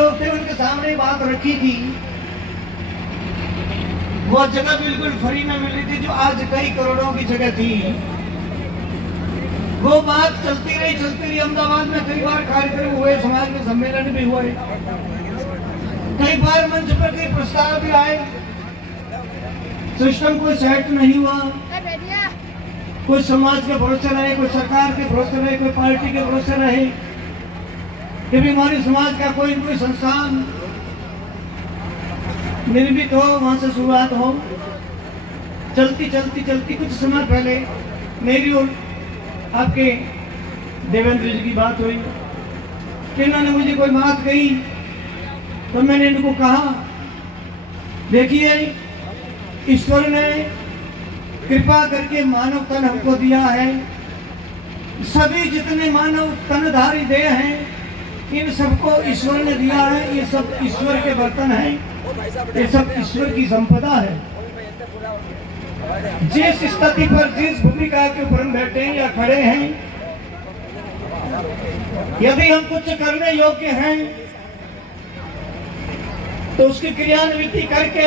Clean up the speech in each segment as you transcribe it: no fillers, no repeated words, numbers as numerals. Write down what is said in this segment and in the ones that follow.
लोग थे उनके सामने बात रखी थी, वो जगह बिल्कुल फ्री में मिली थी जो आज कई करोड़ों की जगह थी। वो बात चलती रही। अहमदाबाद में कई बार कार्यक्रम हुए, समाज में सम्मेलन भी हुए, कई बार मंच पर कई प्रस्ताव भी आए, सिस्टम कोई सेट नहीं हुआ। कोई समाज के भरोसे रहे, कोई सरकार के भरोसे रहे, कोई पार्टी के भरोसे रहे, कि हमारे समाज का कोई संस्थान निर्मित हो, वहां से शुरुआत हो। चलती कुछ समय पहले मेरी और आपके देवेंद्र जी की बात हुई कि इन्होंने मुझे कोई बात कही, तो मैंने इनको कहा, देखिए ईश्वर ने कृपा करके मानव तन हमको दिया है, सभी जितने मानव तनधारी देह हैं इन सबको ईश्वर ने दिया है। ये सब ईश्वर के बर्तन हैं, ये सब ईश्वर की संपदा है। जिस स्थिति पर, जिस भूमिका के ऊपर हम बैठे हैं या खड़े हैं, यदि हम कुछ करने योग्य हैं तो उसकी क्रियान्विति करके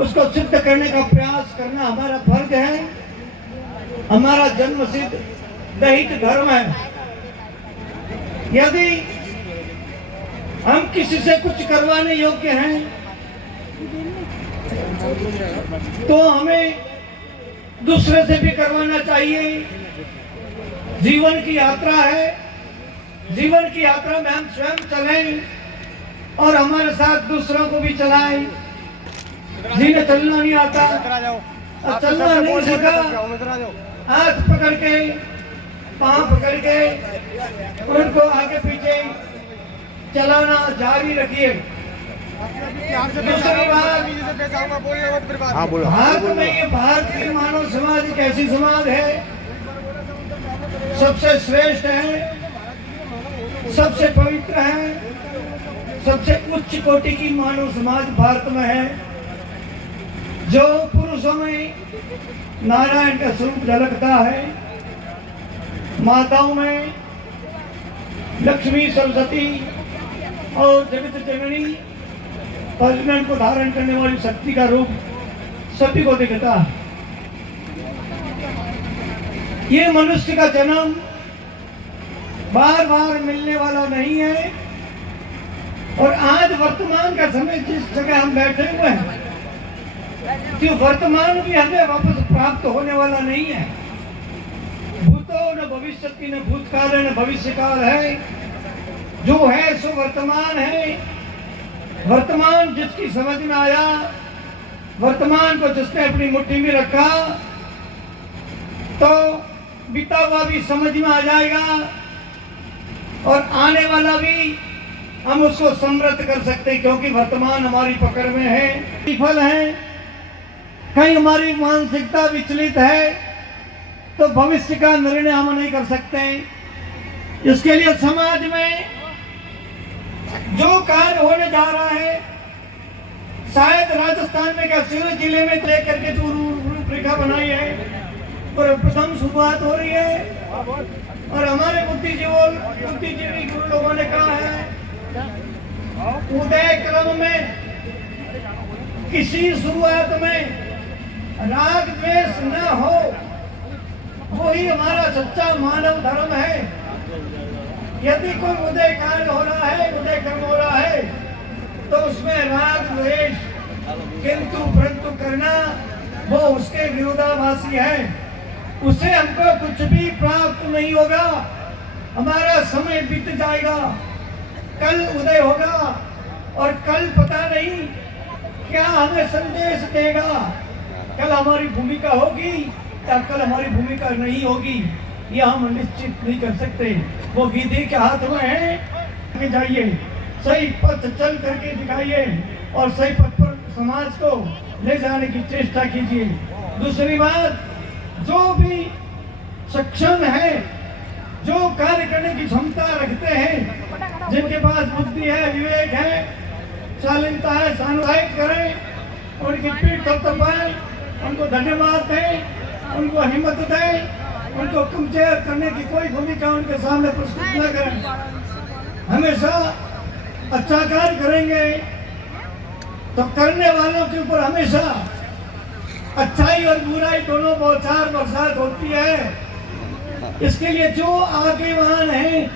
उसको सिद्ध करने का प्रयास करना हमारा फर्ज है, हमारा जन्म सिद्ध दैहिक धर्म है। यदि हम किसी से कुछ करवाने योग्य हैं तो हमें दूसरे से भी करवाना चाहिए। जीवन की यात्रा है, जीवन की यात्रा में हम स्वयं चलें और हमारे साथ दूसरों को भी चलाएं। जिन्हें चलना नहीं आता, चलना नहीं सीखा, हाथ पकड़ के, पांव पकड़ के उनको आगे पीछे चलाना जारी रखिए। दूसरी बात, भारत में ये भारत की मानव समाज एक ऐसी समाज है, सबसे श्रेष्ठ है, सबसे पवित्र है, सबसे उच्च कोटि की मानव समाज भारत में है, जो पुरुषों में नारायण का स्वरूप झलकता है, माताओं में लक्ष्मी, सरस्वती और जगत जननी प्रजनन को धारण करने वाली शक्ति का रूप सभी को दिखता है। ये मनुष्य का जन्म बार बार मिलने वाला नहीं है, और आज वर्तमान का समय जिस जगह हम बैठे हुए हैं, जो वर्तमान भी हमें वापस प्राप्त होने वाला नहीं है। भूतो न भविष्यति न भूतकाल न भविष्यकाल है, जो है सो वर्तमान है। वर्तमान जिसकी समझ में आया, वर्तमान को जिसने अपनी मुट्ठी में रखा, तो बीता हुआ भी समझ में आ जाएगा और आने वाला भी हम उसको समृद्ध कर सकते हैं, क्योंकि वर्तमान हमारी पकड़ में है। विफल है, कहीं हमारी मानसिकता विचलित है तो भविष्य का निर्णय हम नहीं कर सकते। इसके लिए समाज में जो कार्य होने जा रहा है, शायद राजस्थान में क्या सूरत जिले में तय करके जो रूपरेखा बनाई है, और प्रथम शुरुआत हो रही है, और हमारे बुद्धिजीवी गुरु लोगों ने कहा है, उदय क्रम में किसी शुरुआत में राग द्वेष न हो, वही हमारा सच्चा मानव धर्म है। यदि कोई उदय कार्य हो रहा है, उदय कर्म हो रहा है, तो उसमें राग द्वेष किंतु परंतु करना वो उसके विरोधाभासी है। उसे हमको कुछ भी प्राप्त नहीं होगा, हमारा समय बीत जाएगा, कल उदय होगा और कल पता नहीं क्या हमें संदेश देगा। कल हमारी भूमिका होगी या कल हमारी भूमिका नहीं होगी, यह हम निश्चित नहीं कर सकते। वो विधि के हाथ में है। जाइए, सही पथ चल करके दिखाइए और सही पथ पर समाज को ले जाने की चेष्टा कीजिए। दूसरी बात, जो भी सक्षम है, जो कार्य करने की क्षमता रखते हैं, जिनके पास बुद्धि है, विवेक है, शालीनता है, सानुभाविक करें, उनकी पीठ थपथपाएं, उनको धन्यवाद दें, उनको हिम्मत दें, उनको कमजोर करने की कोई भूमिका उनके सामने प्रस्तुत न करें। हमेशा अच्छा कार्य करेंगे तो करने वालों के ऊपर हमेशा अच्छाई और बुराई दोनों बौछार बरसात होती है। इसके लिए जो आगेवान हैं,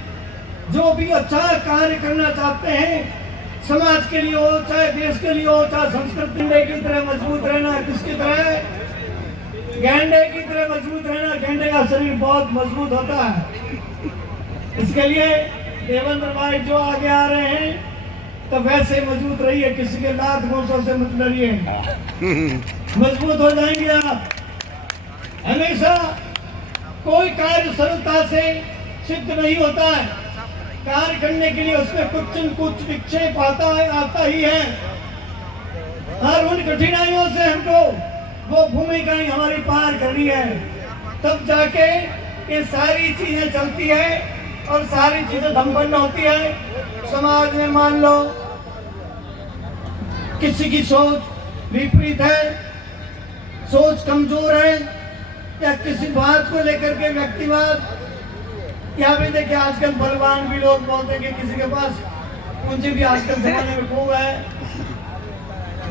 जो भी अच्छा कार्य करना चाहते हैं, समाज के लिए हो, चाहे देश के लिए हो, चाहे संस्कृति की तरह मजबूत रहना, किसकी तरह, गेंडे की तरह मजबूत रहना। गेंडे का शरीर बहुत मजबूत होता है। इसके लिए देवेंद्र भाई जो आगे आ रहे हैं तो वैसे मजबूत रहिए, किसी के लात घोंसों से मत डरिए, मजबूत हो जाएंगे आप। हमेशा कोई कार्य सरलता से सिद्ध नहीं होता है। कार्य करने के लिए उसमें कुछ न कुछ विक्षेप आता ही है। और उन कठिनाइयों से हमको वो भूमिका हमारी पार करनी है, तब जाके ये सारी चीजें चलती है और सारी चीजें संपन्न होती है। समाज में मान लो किसी की सोच विपरीत है, सोच कमजोर है, या किसी बात को लेकर के व्यक्तिवाद, या भी देखिए आजकल बलवान भी लोग बोलते हैं कि किसी के पास पूंजी भी आजकल जमाने में खूब है,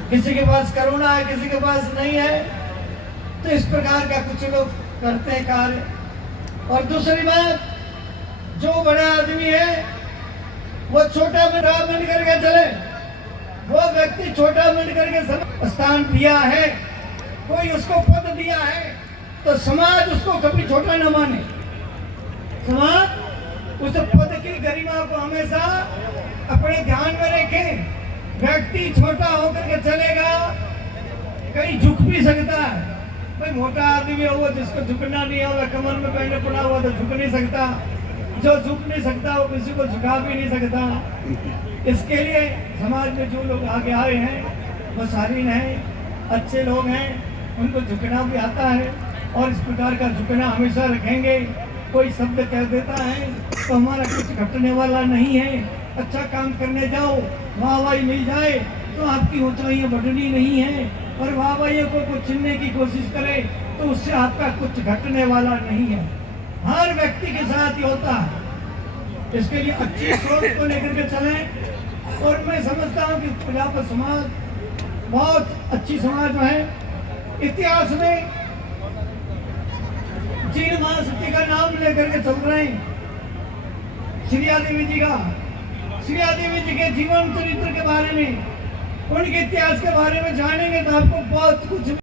किसी के पास करुणा है, किसी के पास नहीं है। तो इस प्रकार का कुछ लोग करते हैं कार्य। और दूसरी बात, जो बड़ा आदमी है वो छोटा बन करके चले। वो व्यक्ति छोटा बन करके स्थान दिया है, कोई उसको पद दिया है, तो समाज उसको कभी छोटा न माने। समाज उस पद की गरिमा को हमेशा अपने ध्यान में रखे। व्यक्ति छोटा होकर के चलेगा, कहीं झुक भी सकता है। भाई मोटा आदमी हो वो जिसको झुकना नहीं होगा, कमर में पहले पड़ा हुआ तो झुक नहीं सकता। जो झुक नहीं सकता वो किसी को झुका भी नहीं सकता। इसके लिए समाज में जो लोग आगे आए हैं वो शालीन हैं, अच्छे लोग हैं, उनको झुकना भी आता है और इस प्रकार का झुकना हमेशा रखेंगे। कोई शब्द कह देता है तो हमारा कुछ घटने वाला नहीं है। अच्छा काम करने जाओ, वाहवाही मिल जाए तो आपकी ऊंचाइयां बढ़नी नहीं है, और वाहवाहियों को छीनने की कोशिश करे तो उससे आपका कुछ घटने वाला नहीं है। हर व्यक्ति के साथ ही होता है। इसके लिए अच्छी सोच को लेकर के चलें। और मैं समझता हूँ कि प्रजापति समाज बहुत अच्छी समाज है। इतिहास में जिन महाशक्ति का नाम लेकर के चल रहे हैं, श्रिया देवी जी का, श्रिया देवी जी के जीवन चरित्र के बारे में, उनके इतिहास के बारे में जानेंगे तो आपको बहुत कुछ